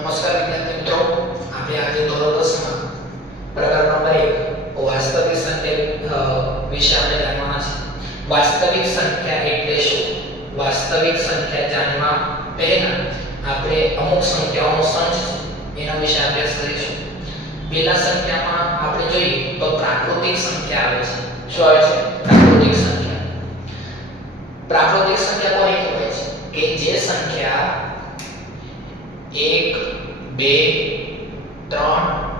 નમસ્કાર વિદ્યાર્થી મિત્રો, આપણે આજે ધોરણ 10 માં પ્રકરણ નંબર 1 વાસ્તવિક સંખ્યા વિશે આપણે જાણવાના છે. વાસ્તવિક સંખ્યા એટલે શું? વાસ્તવિક સંખ્યા જાણવા પહેલા આપણે અમુક સંખ્યાઓનો સંચ છે એના વિશે અભ્યાસ કરીશું. પહેલા સંખ્યામાં આપણે જોઈએ તો પ્રાકૃતિક સંખ્યા આવે છે. શું આવે છે? પ્રાકૃતિક સંખ્યા. પ્રાકૃતિક સંખ્યા કોને કહેવાય છે? કે જે સંખ્યા 1 2 3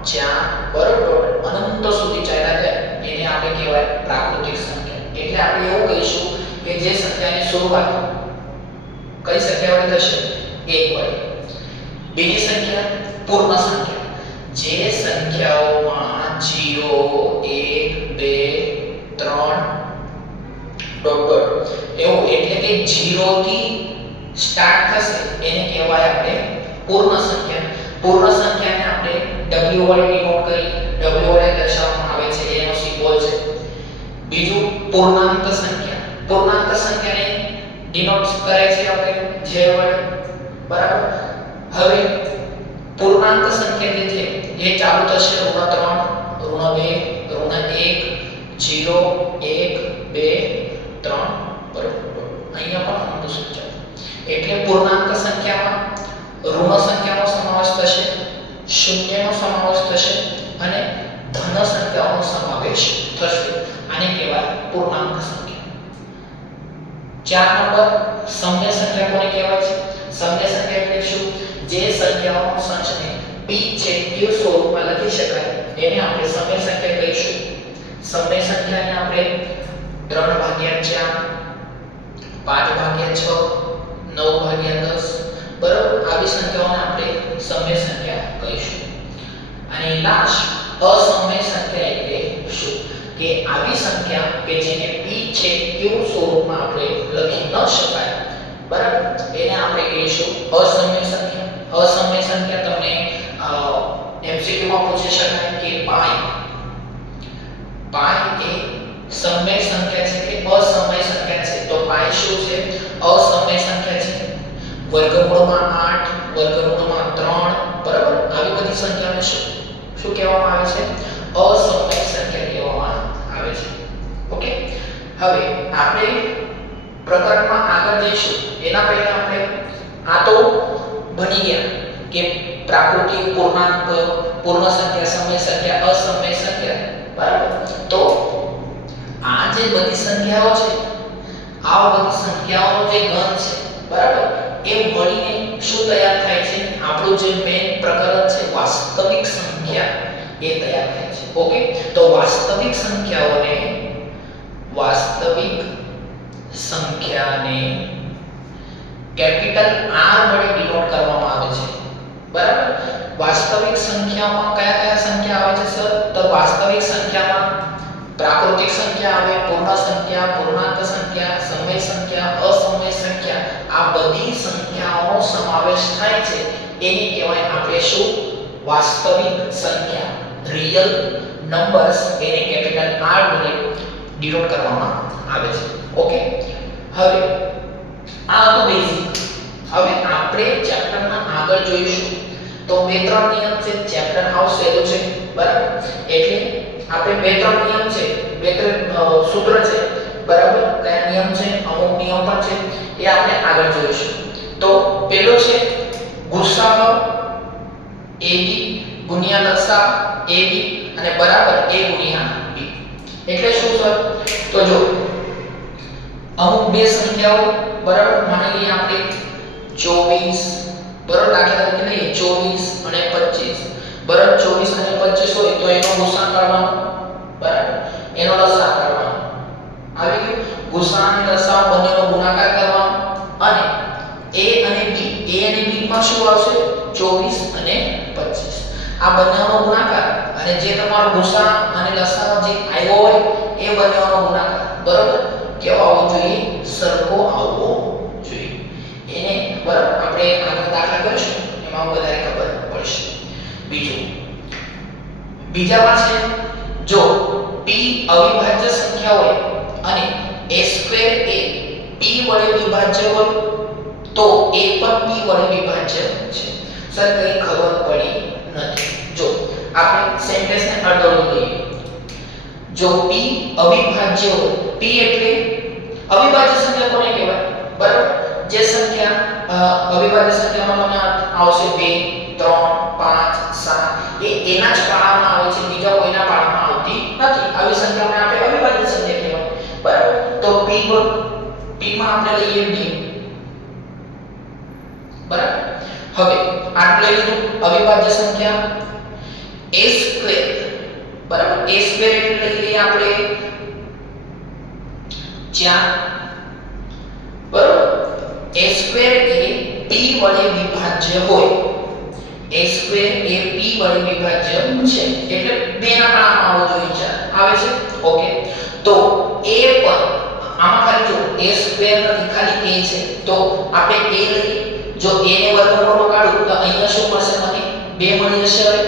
4 બરોબર અનંત સુધી ચાલ્યા જાય એને આપણે કહેવાય પ્રાકૃતિક સંખ્યા. એટલે આપણે એવું કહીશું કે જે સંખ્યાની શરૂઆત કઈ સંખ્યા વડે થશે? 1 વડે. બીજી સંખ્યા પૂર્ણ સંખ્યા. જે સંખ્યાઓમાં 0 1 2 3 ડોટ ડોટ એવું એટલે કે 0 થી સ્ટાર્ટ થશે એને કહેવાય આપણે પૂર્ણ સંખ્યા. પૂર્ણ સંખ્યાને આપણે w વડે ડિનોટ કરી w વડે દર્શાવવામાં આવે છે, એનો સિમ્બોલ છે. બીજું પૂર્ણાંક સંખ્યા. પૂર્ણાંક સંખ્યાને ડિનોટ કરે છે આપણે j વડે. બરાબર. હવે પૂર્ણાંક સંખ્યા જે છે એ ચાલુ થશે ઋણ 3 ઋણ 2 ઋણ 1 0 1 2 3 બરાબર. અહીંયા પણ અનંત સુધી ચાલે. એટલે પૂર્ણાંક સંખ્યામાં ઋણ સંખ્યાનો સમાવેશ થશે, શૂન્યનો સમાવેશ થશે અને ધન સંખ્યાઓનો સમાવેશ થશે. આને કહેવાય પૂર્ણાંક સંખ્યા. 4 નંબર સમય સંખ્યા કોને કહેવાય છે? સમય સંખ્યા એટલે શું? જે સંખ્યાઓનો સંચને p છે q સ્વરૂપમાં લખી શકાય એને આપણે સમય સંખ્યા કહીશું. સમય સંખ્યાને આપણે 3/4 5/6 9/10 બરાબર આવી સંખ્યાઓને આપણે સમય સંખ્યા કહીશું. અને લાસ્ટ અસમય સંખ્યા એટલે શું? કે આવી સંખ્યા કે જેને p છે q સ્વરૂપમાં આપણે લખી ન શકાય બરાબર એને આપણે કહીશું અસમય સંખ્યા. અસમય સંખ્યા તમને MCQ માં પૂછી શકાય કે પાઈ એ સમય સંખ્યા છે કે અસમય સંખ્યા છે? તો પાઈ શું છે? અસમય સંખ્યા છે. વર્ગમૂળમાં 8 વર્ગમૂળમાં 3 બરાબર આવી બધી સંખ્યાને શું કહેવામાં આવે છે? અસમય સંખ્યા કહેવામાં આવે છે. ઓકે. હવે આપણે પ્રકરણમાં આગળ જઈશું એના પહેલા આપણે આ તો ભણી ગયા કે પ્રાકૃતિક, પૂર્ણાંક, પૂર્ણ સંખ્યા, સમય સંખ્યા, અસમય સંખ્યા બરાબર. તો આ જે બધી સંખ્યાઓ છે આ બધી સંખ્યાઓનો જે ગણ છે બરાબર એ મળીને શું તૈયાર થાય છે? આપણું જે મેઈન પ્રકરણ છે વાસ્તવિક સંખ્યા એ તૈયાર થાય છે. ઓકે. તો વાસ્તવિક સંખ્યાને કેપિટલ R વડે ડિનોટ કરવામાં આવે છે. બરાબર. વાસ્તવિક સંખ્યામાં કયા કયા સંખ્યા આવે છે સર? તો વાસ્તવિક સંખ્યામાં પ્રાકૃતિક સંખ્યા આવે, પૂર્ણ સંખ્યા, પૂર્ણાંક સંખ્યા, સમય સંખ્યા, અસમય સંખ્યા આ બધી સંખ્યાઓનો સમાવેશ થાય છે એને કહેવાય આપણે શું? વાસ્તવિક સંખ્યા. રિયલ નંબર્સ એને કેપિટલ R વડે ડિનોટ કરવામાં આવે છે. ઓકે. હવે આ તો બેઝિક. હવે આપણે ચેપ્ટરમાં આગળ જોઈશું તો બે ત્રણ નિયમ છે. ચેપ્ટર હાઉ સહેલું છે બરાબર. એટલે આપણે બે ત્રણ નિયમ છે, બે ત્રણ સૂત્ર છે બરાબર. કયા નિયમ છે? અમુક નિયમ પણ છે એ આપણે આગળ જોઈશું. તો પહેલો છે ગુસાઅ AB ગુણ્યા લસાઅ AB અને બરાબર A ગુણ્યા B. એટલે શું સર? તો જો અમુક બે સંખ્યાઓ બરાબર માની લઈએ આપણે 24 બરાબર દાખલા તરીકે લઈએ 24 અને 25 બરાબર. 24 અને 25 હોય તો એનો ગુસાઅ કાઢવાનો બરાબર, એનો લસાઅ કાઢવાનો. આવી ગયું. ગુસાઅ અને લસાઅ બંનેનો ગુણાકાર કરવાનો અને a અને b માં શું આવશે? 24 અને 25 આ બંનેનો ગુણાકાર અને જે તમારો ગુસાઅ અને લસાઅ જે આવ્યો હોય એ બંનેનો ગુણાકાર બરાબર કેવો આવવો જોઈએ? સરખો આવવો જોઈએ. એને બરાબર આપણે આગળ દાખલા કરીશું એમાં વધારે ખબર પડશે. બીજામાં છે જો p અવિભાજ્ય સંખ્યા હોય અને a² એ p વડે વિભાજ્ય હોય તો a પણ p વડે વિભાજ્ય છે. સર કઈ ખબર પડી નથી. જો આપણે સેન્ટેન્સને અર્થઘટન લઈએ. જો p અવિભાજ્ય હોય, p એટલે અવિભાજ્ય સંખ્યા કોને કહેવાય? બરાબર, જે સંખ્યા અવિભાજ્ય સંખ્યામાં તમે આવશે 2 3 5 7 એ એના જ પાડામાં આવે છે, બીજા કોઈના પાડામાં આવતી નથી. આવી સંખ્યાઓને આપણે અવિભાજ્ય સંખ્યા કહેવાય. બરાબર, તો p માં આપણે લઈએ 2. બરાબર, હવે આટલે લીધું અવિભાજ્ય સંખ્યા a². બરાબર, a² એટલે લઈ લઈએ આપણે 4. બરાબર, a² એ p વડે વિભાજ્ય હોય. a² એ p વડે વિભાજ્ય છે એટલે 2 ના પાડામાં આવવો જોઈએ. 4 આવે છે. ઓકે, તો a પર આમાં ખાલી જો a² નથી, ખાલી a છે, તો આપણે a લઈએ. જો a ને વર્ગમૂળમાં કાઢું તો અહીંયા શું મળશે? મને 2 મળી જશે. હવે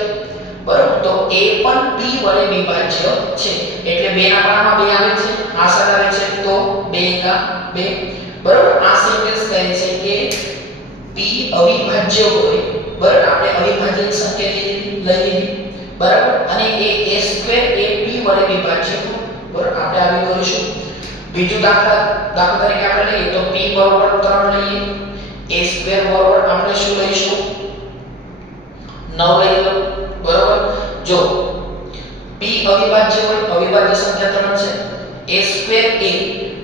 બરાબર, તો a પણ p વડે વિભાજ્ય છે એટલે 2 ના પાડામાં 2 આવે છે. આ સર આવે છે તો 2 કા 2. બરાબર, આ સેન્ટેન્સ કહે છે કે p અવિભાજ્ય હોય. બરાબર, આપણે અવિભાજ્ય સંખ્યા લઈ લીધી. બરાબર, અને a² એ p વડે વિભાજ્ય હોય. બરાબર, આપણે આવી કરીશું. બીજું દાખલા તરીકે આપણે લઈએ તો p બરાબર 3 લઈએ. a² બરાબર આપણે શું લઈશું? 9 લઈ લો. બરાબર, જો p અવિભાજ્ય હોય, અવિભાજ્ય સંખ્યા 3 છે. a² એ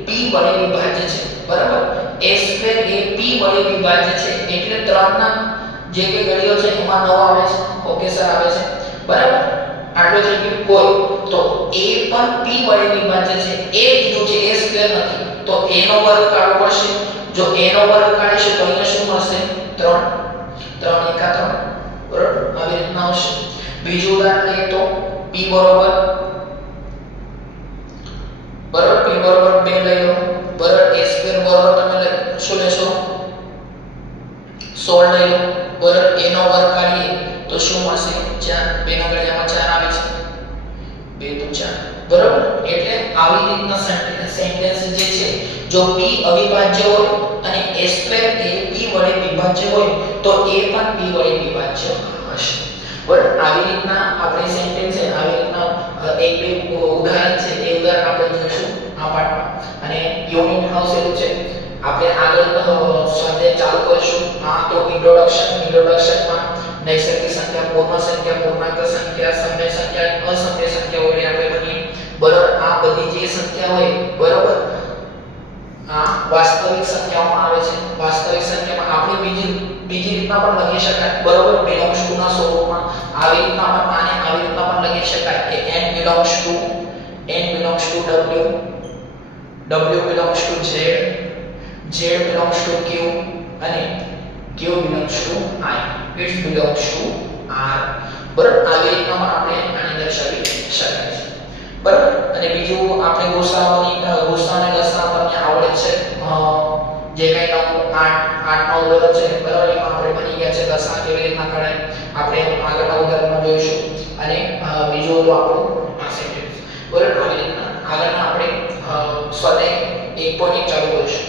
p વડે વિભાજ્ય છે. બરાબર, a² એ p વડે વિભાજ્ય છે એટલે 3 ના જે કે ગળીઓ છે એમાં 9 આવે છે. ઓકે સર, આવે છે. બરાબર, આટલું થઈ ગયું. કોઈ તો a પણ p વડે વિભાજ્ય છે. a કીધું છે, a² નથી, તો a નો વર્ગ કાઢવો પડશે. જો a નો વર્ગ કાઢીશું તો અહીંયા શું મળશે? 3 3 એકા 3. બરાબર, આવી રીતના આવશે. બીજું ઉદાહરણ લઈએ તો p બરાબર p બરાબર 2 લઈ લો. બરાબર, a² બરાબર તમે શું લેશો? 16 લઈ લો. બરાબર, a નો વર્ગ કાઢીએ તો શું મળશે? 4. 2 ના ઘડિયામાં 4 આવે છે. 2 તો 4. બરાબર, એટલે આવી રીતના સેન્ટેન્સ જે છે, જો p અવિભાજ્ય હોય અને a² એ p વડે વિભાજ્ય હોય તો a પણ p વડે વિભાજ્ય હશે. બરાબર, આવી રીતના આપણે સેન્ટેન્સ છે, આવી રીતના એક બે ઉદાહરણ છે, એ ઉદાહરણ આપણે જોઈશું આ પાઠમાં. અને યુનિટ હાઉસ છે, આપણે આગળ સ્વાધ્યાય ચાલુ કરીશું. આ તો ઇન્ટ્રોડક્શનમાં નૈસર્ગિક સંખ્યા, પૂર્ણ સંખ્યા, પૂર્ણાંક સંખ્યા, સમય સંખ્યા અને અસમય સંખ્યા વડે આપણે બની. બરાબર, આ બધી જે સંખ્યા હોય, બરાબર, આ વાસ્તવિક સંખ્યાઓમાં આવે છે. વાસ્તવિક સંખ્યામાં આપણે બીજી રીતના પણ લખી શકાય. બરાબર, બિલોંગ્સ ટુ ના સ્વરૂપમાં આવી રીતના પણ આને આવી રીતના પણ લખી શકાય કે n belongs to w, w belongs to z, z belongs to q અને q belongs to i, it belongs to r. બરાબર, આવી રીતના પણ આપણે આને દર્શાવી શકાય છે. બરાબર, અને બીજું આપણે ગોસા અને લસા તમને આવડે છે. જે કઈ નવું 8 નો ઉદાહરણ છે, બરાબર, એમાં આપણે બની ગયા છે લસા કેવી રીતના કઢાય, આપણે આગળના ઉદાહરણમાં જોઈશું. અને બીજું તો આપણું આ સેન્ટેન્સ. બરાબર, આવી રીતના આગળના આપણે સ્વાધ્યાય 1.1 ચાલુ કરીશું.